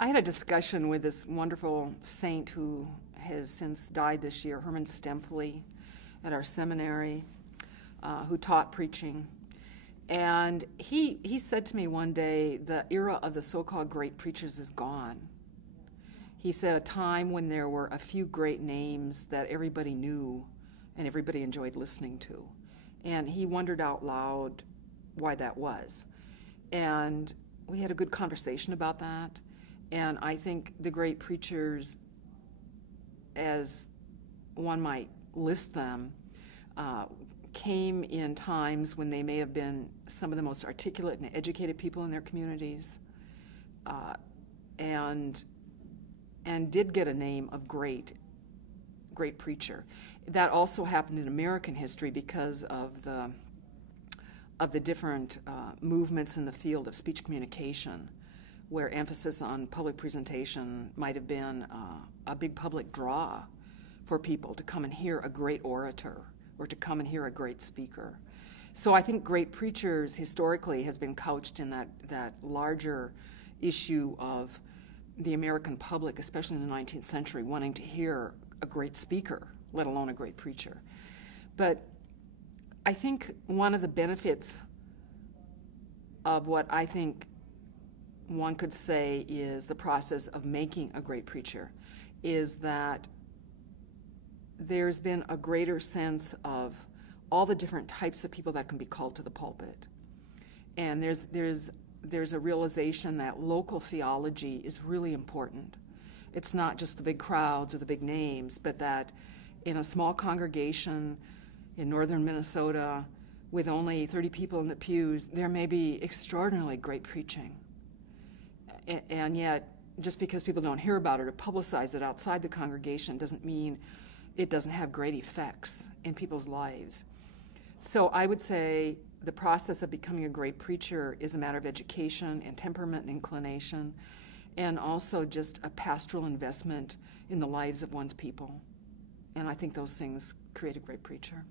I had a discussion with this wonderful saint who has since died this year, Herman Stempfli, at our seminary, who taught preaching. And he said to me one day, the era of the so-called great preachers is gone. He said a time when there were a few great names that everybody knew and everybody enjoyed listening to. And he wondered out loud why that was. And we had a good conversation about that. And I think the great preachers, as one might list them, came in times when they may have been some of the most articulate and educated people in their communities, and did get a name of great preacher. That also happened in American history because of the different movements in the field of speech communication, where emphasis on public presentation might have been a big public draw for people to come and hear a great orator or to come and hear a great speaker. So I think great preachers historically has been couched in that larger issue of the American public, especially in the 19th century, wanting to hear a great speaker, let alone a great preacher. But I think one of the benefits of what I think one could say is the process of making a great preacher is that there's been a greater sense of all the different types of people that can be called to the pulpit. And there's a realization that local theology is really important. It's not just the big crowds or the big names, but that in a small congregation in northern Minnesota with only 30 people in the pews, there may be extraordinarily great preaching. And yet, just because people don't hear about it or publicize it outside the congregation doesn't mean it doesn't have great effects in people's lives. So I would say the process of becoming a great preacher is a matter of education and temperament and inclination, and also just a pastoral investment in the lives of one's people. And I think those things create a great preacher.